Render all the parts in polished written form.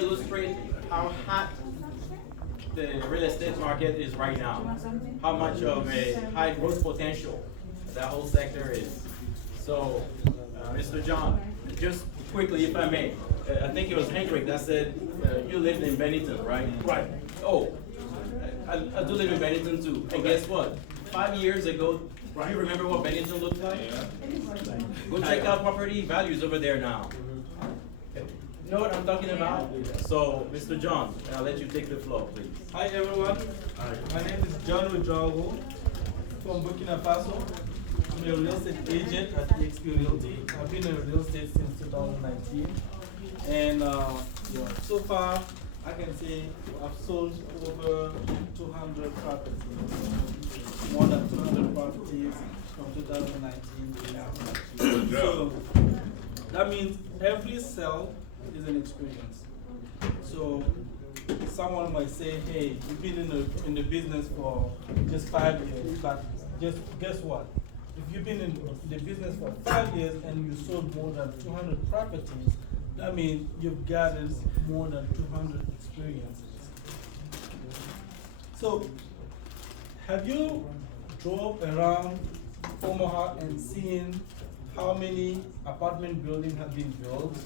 illustrate how hot the real estate market is right now, how much of a high growth potential that whole sector is. So, Mr. John, just quickly, if I may, I think it was Hendrik that said you lived in Bennington, right? Right. Oh, I do live in Bennington too. And guess what? 5 years ago, do you remember what Bennington looked like? Go check out property values over there now. You know what I'm talking about? So, Mr. John, I'll let you take the floor, please. Hi everyone. My name is John Udrago from Burkina Faso. I'm a real estate agent at EXP Realty. I've been in real estate since 2019. And so far, I can say I've sold over 200 properties, more than 200 properties from 2019 to now. So that means every sale is an experience. So someone might say, hey, you've been in the business for just 5 years, but just guess what? If you've been in the business for 5 years and you sold more than 200 properties, that means you've gathered more than 200 experiences. So, have you drove around Omaha and seen how many apartment buildings have been built?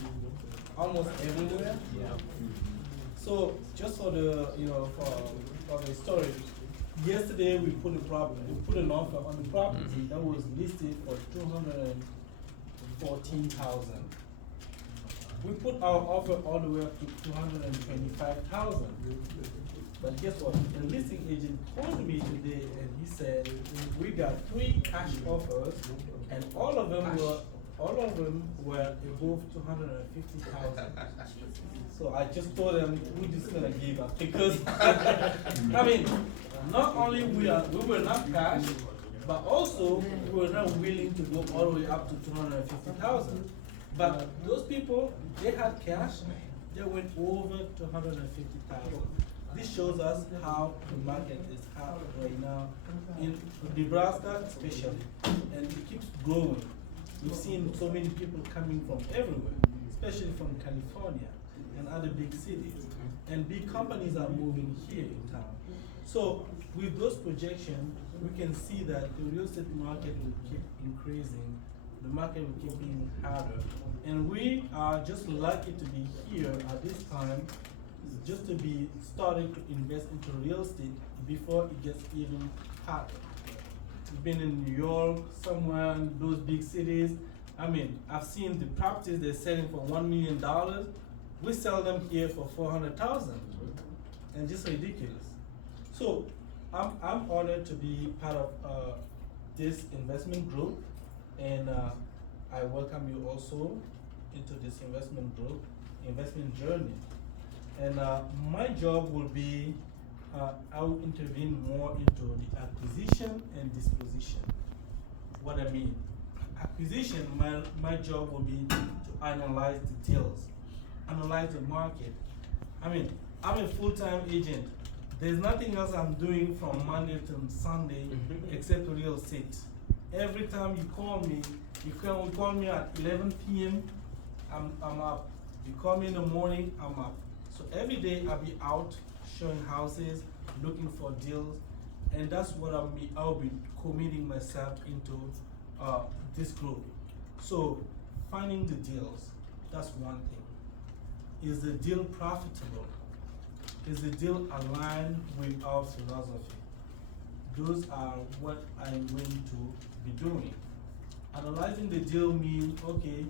Almost everywhere. Yeah. So, just for the for the story, yesterday we put an offer on the property that was listed for 214,000. We put our offer all the way up to 225,000. But guess what? The listing agent called me today and he said, we got 3 cash offers and all of them were above 250,000. So I just told them we're just gonna give up because I mean, not only we were not cash, but also we were not willing to go all the way up to 250,000. But those people, they had cash, they went over 250,000. This shows us how the market is hot right now in Nebraska especially, and it keeps growing. We've seen so many people coming from everywhere, especially from California and other big cities. And big companies are moving here in town. So with those projections, we can see that the real estate market will keep increasing. The market will keep being harder. And we are just lucky to be here at this time, just to be starting to invest into real estate before it gets even harder. We've been in New York, somewhere in those big cities. I mean, I've seen the properties they're selling for $1 million. We sell them here for 400,000, and just ridiculous. So I'm honored to be part of this investment group, and I welcome you also into this investment group, investment journey. And my job will be, I will intervene more into the acquisition and disposition. What I mean, acquisition, my job will be to analyze the deals, analyze the market. I mean, I'm a full-time agent. There's nothing else I'm doing from Monday to Sunday except real estate. Every time you call me, you call me at 11 p.m., I'm up. You call me in the morning, I'm up. So every day I'll be out showing houses, looking for deals, and that's what I'll be committing myself into this group. So finding the deals, that's one thing. Is the deal profitable? Is the deal aligned with our philosophy? Those are what I'm going to be doing. Analyzing the deal means, okay,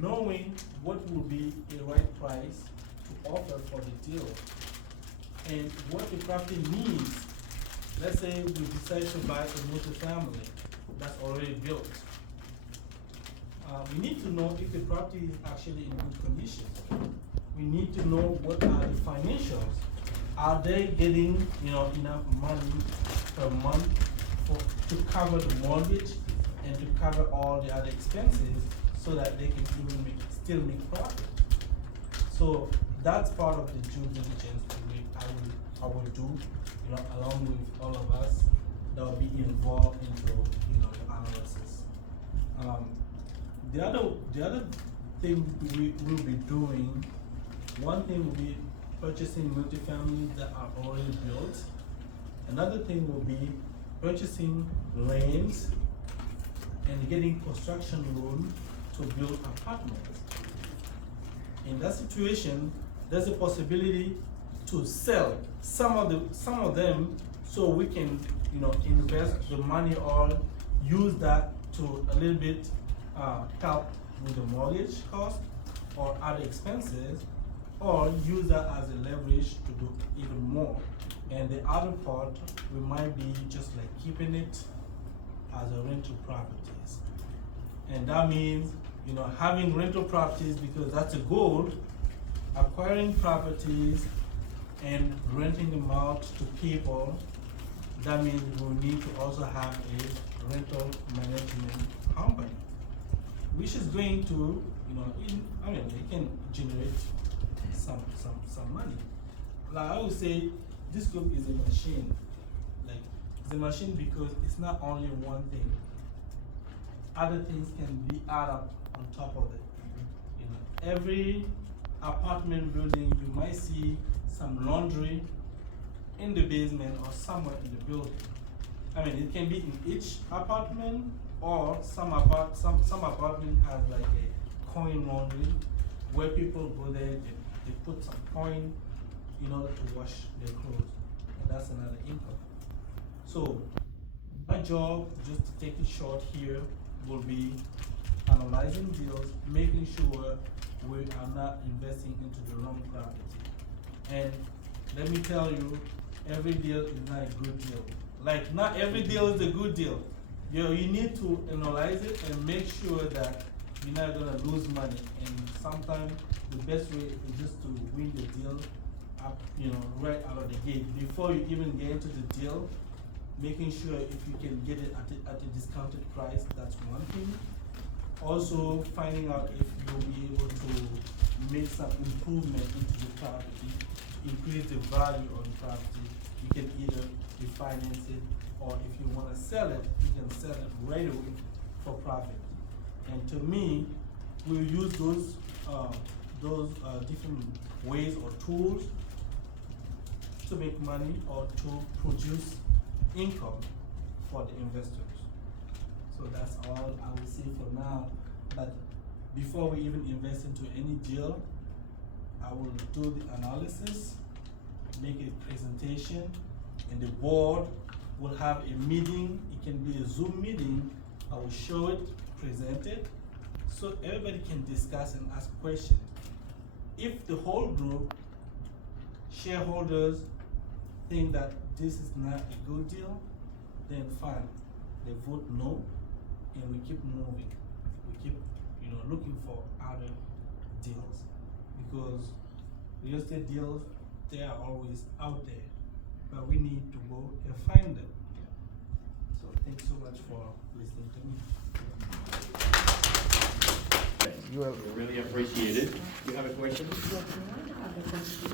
knowing what will be a right price to offer for the deal and what the property needs. Let's say we decide to buy a multifamily that's already built. We need to know if the property is actually in good condition. We need to know what are the financials. Are they getting enough money per month to cover the mortgage and to cover all the other expenses so that they can even still make profit? So that's part of the due diligence that I will do, along with all of us that will be involved into the analysis. The other thing we will be doing One thing will be purchasing multifamilies that are already built. Another thing will be purchasing lands and getting construction loan to build apartments. In that situation, there's a possibility to sell some of them so we can, invest the money or use that to a little bit help with the mortgage cost or other expenses, or use that as a leverage to do even more. And the other part, we might be just like keeping it as a rental properties. And that means, having rental properties, because that's a goal, acquiring properties and renting them out to people. That means we need to also have a rental management company, which is going to, it can generate some money. Like I would say, this group is a machine. Like, it's a machine because it's not only one thing. Other things can be added up on top of it. Every apartment building, you might see some laundry in the basement or somewhere in the building. It can be in each apartment, or some apartment has like a coin laundry where people go there, they put some coin in order to wash their clothes, and that's another income. So my job, just to take it short here, will be analyzing deals, making sure we are not investing into the wrong property. And let me tell you, every deal is not a good deal. Like, not every deal is a good deal. You need to analyze it and make sure that you're not gonna lose money. And sometimes the best way is just to win the deal up, right out of the gate. Before you even get into the deal, making sure if you can get it at a discounted price, that's one thing. Also, finding out if you'll be able to make some improvement into the property, increase the value of the property. You can either refinance it, or if you want to sell it, you can sell it right away for profit. And to me, we'll use those different ways or tools to make money or to produce income for the investors. So that's all I will say for now. But before we even invest into any deal, I will do the analysis, make a presentation, and the board will have a meeting. It can be a Zoom meeting. I will show it, present it, so everybody can discuss and ask questions. If the whole group, shareholders, think that this is not a good deal, then fine, they vote no, and we keep moving. We keep, looking for other deals, because real estate deals, they are always out there, but we need to go and find them. So thanks so much for listening to me. We really appreciate it. You have a question? Yes, I have a question.